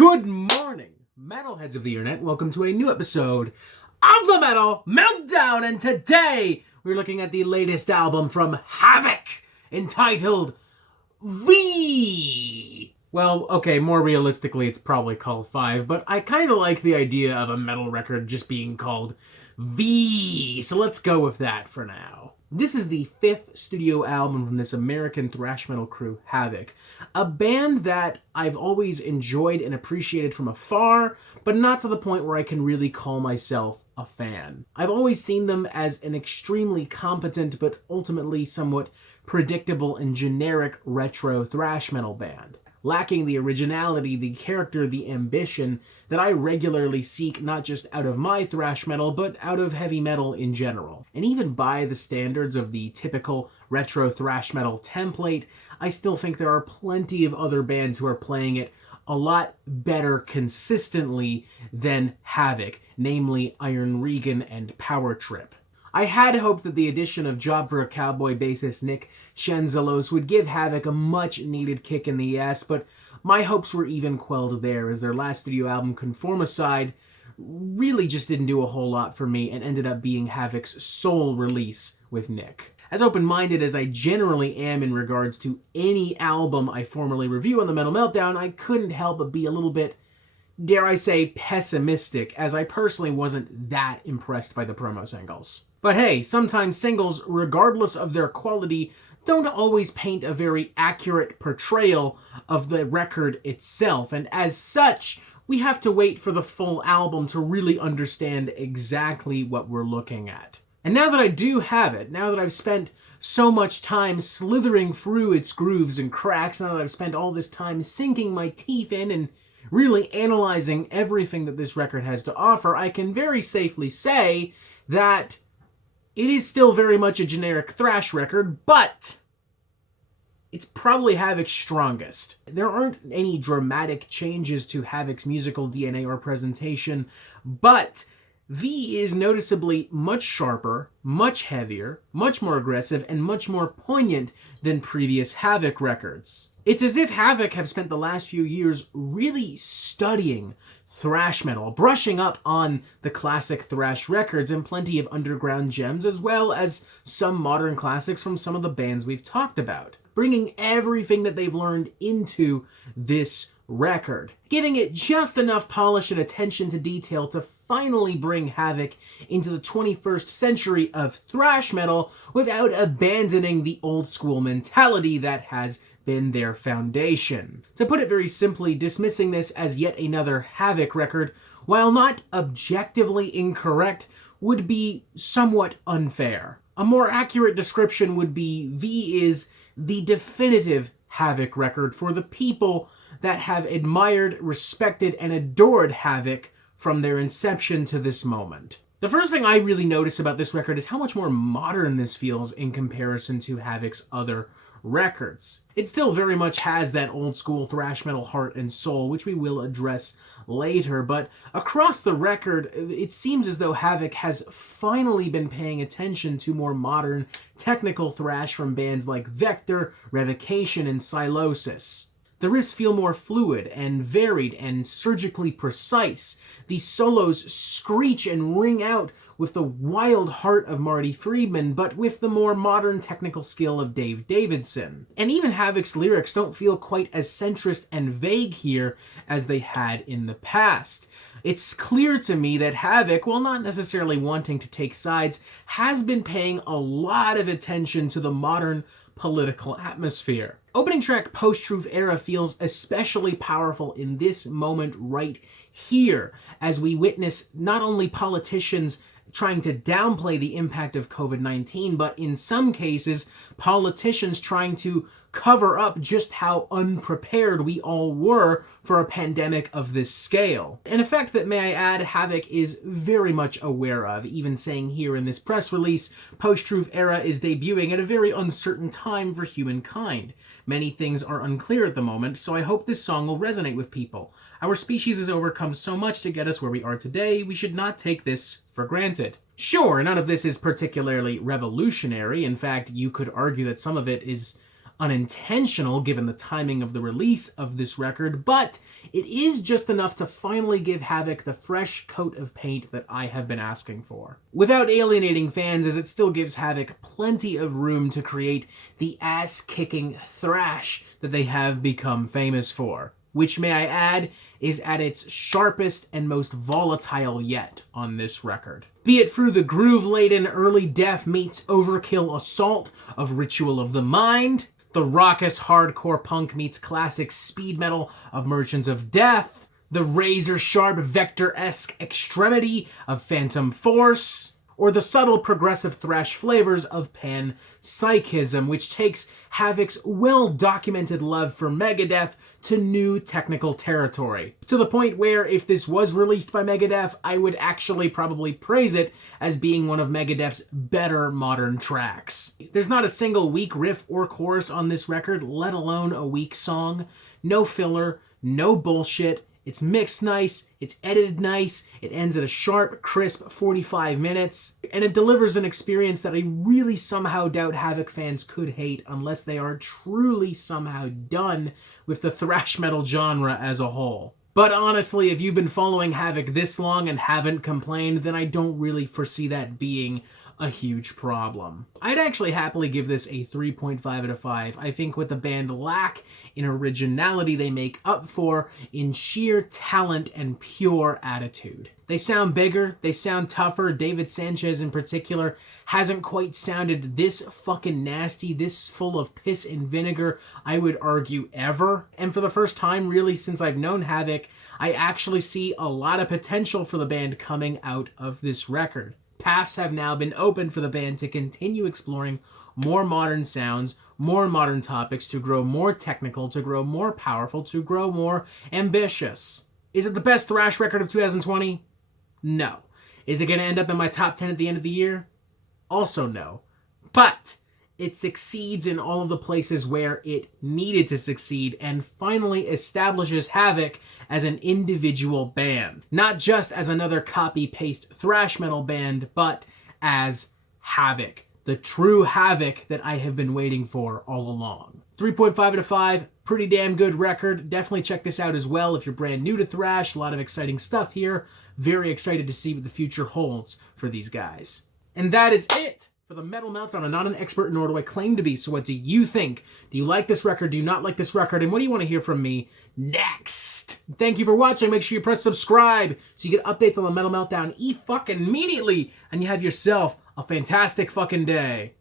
Good morning, metalheads of the internet. Welcome to a new episode of the Metal Meltdown, and today we're looking at the latest album from Havok, entitled V. Well, okay, more realistically, it's probably called 5, but I kind of like the idea of a metal record just being called V, so let's go with that for now. This is the 5th studio album from this American thrash metal crew, Havok, a band that I've always enjoyed and appreciated from afar, but not to the point where I can really call myself a fan. I've always seen them as an extremely competent but ultimately somewhat predictable and generic retro thrash metal band, lacking the originality, the character, the ambition that I regularly seek not just out of my thrash metal, but out of heavy metal in general. And even by the standards of the typical retro thrash metal template, I still think there are plenty of other bands who are playing it a lot better consistently than Havok, namely Iron Regan and Power Trip. I had hoped that the addition of Job for a Cowboy bassist Nick Shenzelos would give Havok a much-needed kick in the ass, but my hopes were even quelled there, as their last studio album, Conformicide, really just didn't do a whole lot for me and ended up being Havok's sole release with Nick. As open-minded as I generally am in regards to any album I formally review on the Metal Meltdown, I couldn't help but be a little bit, dare I say, pessimistic, as I personally wasn't that impressed by the promo singles. But hey, sometimes singles, regardless of their quality, don't always paint a very accurate portrayal of the record itself, and as such, we have to wait for the full album to really understand exactly what we're looking at. And now that I do have it, now that I've spent so much time slithering through its grooves and cracks, now that I've spent all this time sinking my teeth in and really analyzing everything that this record has to offer, I can very safely say that it is still very much a generic thrash record, but it's probably Havok's strongest. There aren't any dramatic changes to Havok's musical DNA or presentation, but V is noticeably much sharper, much heavier, much more aggressive, and much more poignant than previous Havok records. It's as if Havok have spent the last few years really studying thrash metal, brushing up on the classic thrash records and plenty of underground gems, as well as some modern classics from some of the bands we've talked about, bringing everything that they've learned into this record, giving it just enough polish and attention to detail to finally bring Havok into the 21st century of thrash metal without abandoning the old school mentality that has been their foundation. To put it very simply, dismissing this as yet another Havok record, while not objectively incorrect, would be somewhat unfair. A more accurate description would be V is the definitive Havok record for the people that have admired, respected, and adored Havok from their inception to this moment. The first thing I really notice about this record is how much more modern this feels in comparison to Havok's other records. It still very much has that old school thrash metal heart and soul, which we will address later, but across the record, it seems as though Havok has finally been paying attention to more modern technical thrash from bands like Vector, Revocation, and Silosis. The riffs feel more fluid and varied and surgically precise. These solos screech and ring out with the wild heart of Marty Friedman, but with the more modern technical skill of Dave Davidson. And even Havok's lyrics don't feel quite as centrist and vague here as they had in the past. It's clear to me that Havok, while not necessarily wanting to take sides, has been paying a lot of attention to the modern political atmosphere. Opening track Post-Truth Era feels especially powerful in this moment right here, as we witness not only politicians trying to downplay the impact of COVID-19, but in some cases, politicians trying to cover up just how unprepared we all were for a pandemic of this scale. An effect that, may I add, Havok is very much aware of, even saying here in this press release, Post-Truth Era is debuting at a very uncertain time for humankind. Many things are unclear at the moment, so I hope this song will resonate with people. Our species has overcome so much to get us where we are today, we should not take this for granted. Sure, none of this is particularly revolutionary. In fact, you could argue that some of it is unintentional given the timing of the release of this record, but it is just enough to finally give Havok the fresh coat of paint that I have been asking for. Without alienating fans, as it still gives Havok plenty of room to create the ass-kicking thrash that they have become famous for, which, may I add, is at its sharpest and most volatile yet on this record. Be it through the groove-laden early death meets overkill assault of Ritual of the Mind, the raucous hardcore punk meets classic speed metal of Merchants of Death, the razor-sharp Vector-esque extremity of Phantom Force, or the subtle progressive thrash flavors of panpsychism, which takes Havok's well-documented love for Megadeth to new technical territory. To the point where, if this was released by Megadeth, I would actually probably praise it as being one of Megadeth's better modern tracks. There's not a single weak riff or chorus on this record, let alone a weak song. No filler, no bullshit. It's mixed nice, it's edited nice, it ends at a sharp, crisp 45 minutes, and it delivers an experience that I really somehow doubt Havok fans could hate unless they are truly somehow done with the thrash metal genre as a whole. But honestly, if you've been following Havok this long and haven't complained, then I don't really foresee that being a huge problem. I'd actually happily give this a 3.5 out of 5. I think what the band lack in originality, they make up for in sheer talent and pure attitude. They sound bigger, they sound tougher. David Sanchez in particular hasn't quite sounded this fucking nasty, this full of piss and vinegar, I would argue, ever. And for the first time really since I've known Havok, I actually see a lot of potential for the band coming out of this record. Paths have now been opened for the band to continue exploring more modern sounds, more modern topics, to grow more technical, to grow more powerful, to grow more ambitious. Is it the best thrash record of 2020? No. Is it going to end up in my top 10 at the end of the year? Also no. But it succeeds in all of the places where it needed to succeed and finally establishes Havok as an individual band. Not just as another copy-paste thrash metal band, but as Havok. The true Havok that I have been waiting for all along. 3.5 out of 5, pretty damn good record. Definitely check this out as well if you're brand new to thrash. A lot of exciting stuff here. Very excited to see what the future holds for these guys. And that is it for the Metal Meltdown. I'm not an expert, nor do I claim to be, so what do you think? Do you like this record? Do you not like this record? And what do you want to hear from me next? Thank you for watching. Make sure you press subscribe so you get updates on the Metal Meltdown fucking immediately, and you have yourself a fantastic fucking day.